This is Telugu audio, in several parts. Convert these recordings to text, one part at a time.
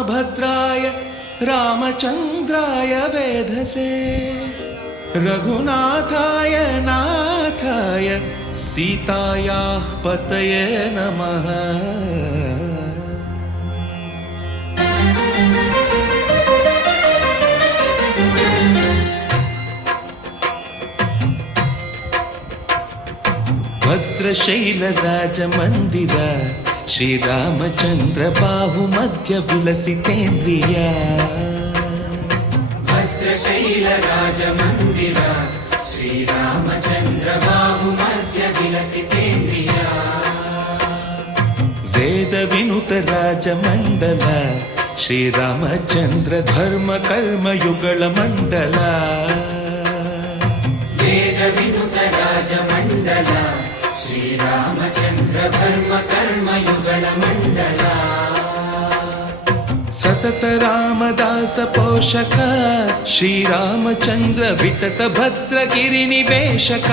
रामभद्राय रामचन्द्राय वेधसे रघुनाथाय नाथाय सीतायाः पतये नमः। भद्रशैलराजमन्दिर श्रीरामचन्द्र बाहुमध्य विलसितेन्द्रिया। भद्रशैलराजमन्दिर श्रीरामचन्द्र बाहुमध्य विलसितेन्द्रिया। वेदविनुत राजमण्डल श्रीरामचन्द्र धर्म कर्म युगल मण्डल। वेदविनुत राजमण्डल श्रीरामचन्द्र धर्म कर्म युगल मण्डल। सतत रामदास पोषक श्रीरामचन्द्र वितत भद्रगिरि निवेशक।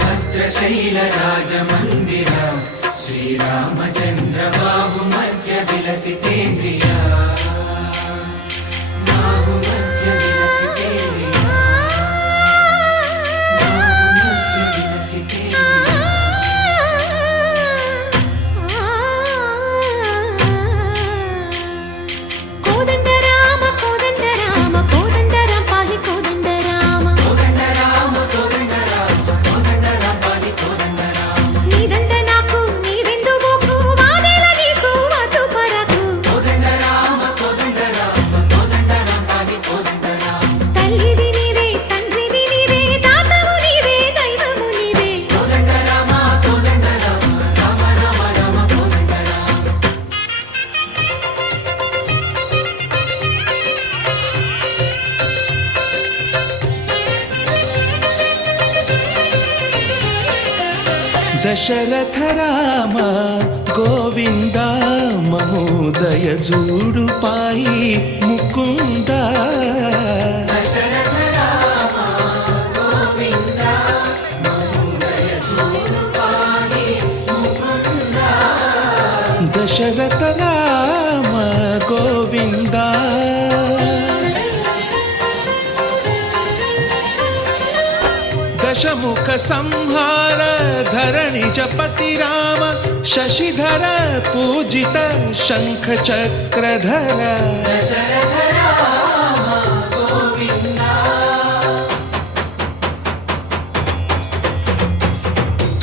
भद्रशैलराजमन्दिर श्रीरामचन्द्र बाहुमध्य विलसितेन्द्रिया। बाहुमध्य विलसितेन्द्रिया। बाहुमध्य विलसितेन्द्रिया। कोदंड राम कोदंड राम कोदंड राम पाहि कोदंड राम। कोदंड राम कोदंड राम कोदंड राम पाहि कोदंड राम। नीदंड नाकु नीवेंदु बोकु वादेल नीकु वातु परकु। कोदंड राम पाहि कोदंड राम। तल्लिवि नीवे तंड्रिवि नीवे दातवु नीवे दैवमु नीवे। कोदंड राम राम राम राम कोदंड राम। दशरथ राम गोविंद ममोदय जूडु पाई मुकुंद। दशरथ राम गोविंद ममोदय जूडु पाहि मुकुंद। दशरथ राम गोविंद दशमुख संहार धरणि जपति राम शशिधर पूजित शंख चक्रधर। दशरथ राम गोविंद।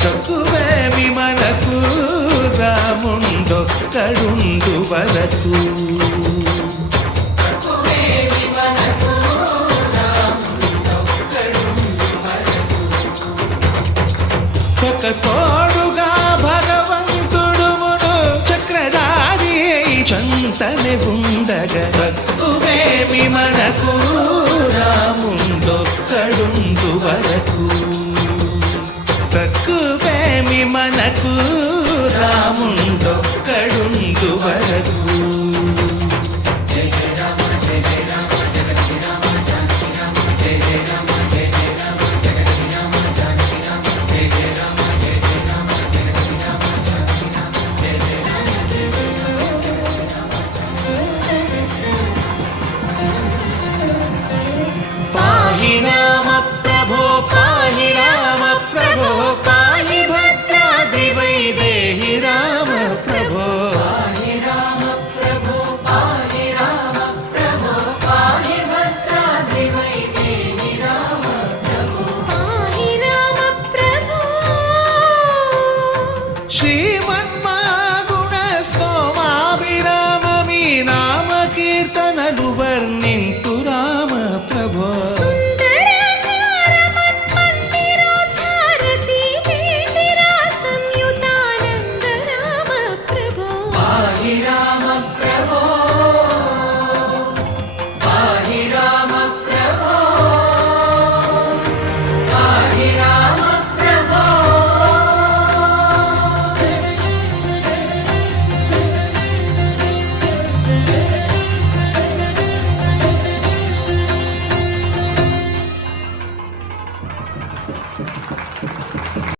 చక్కువేమి మనకు రాముండొక్కడుండు వరకు। ఒక తోడుగా భగవంతుడుమును చక్రధారి చంతని ఉండగా తక్కువేమి మనకు రాముండొక్కడుండు వరకు। తక్కువేమి మనకు రాముండొక్కడుండు వరకు।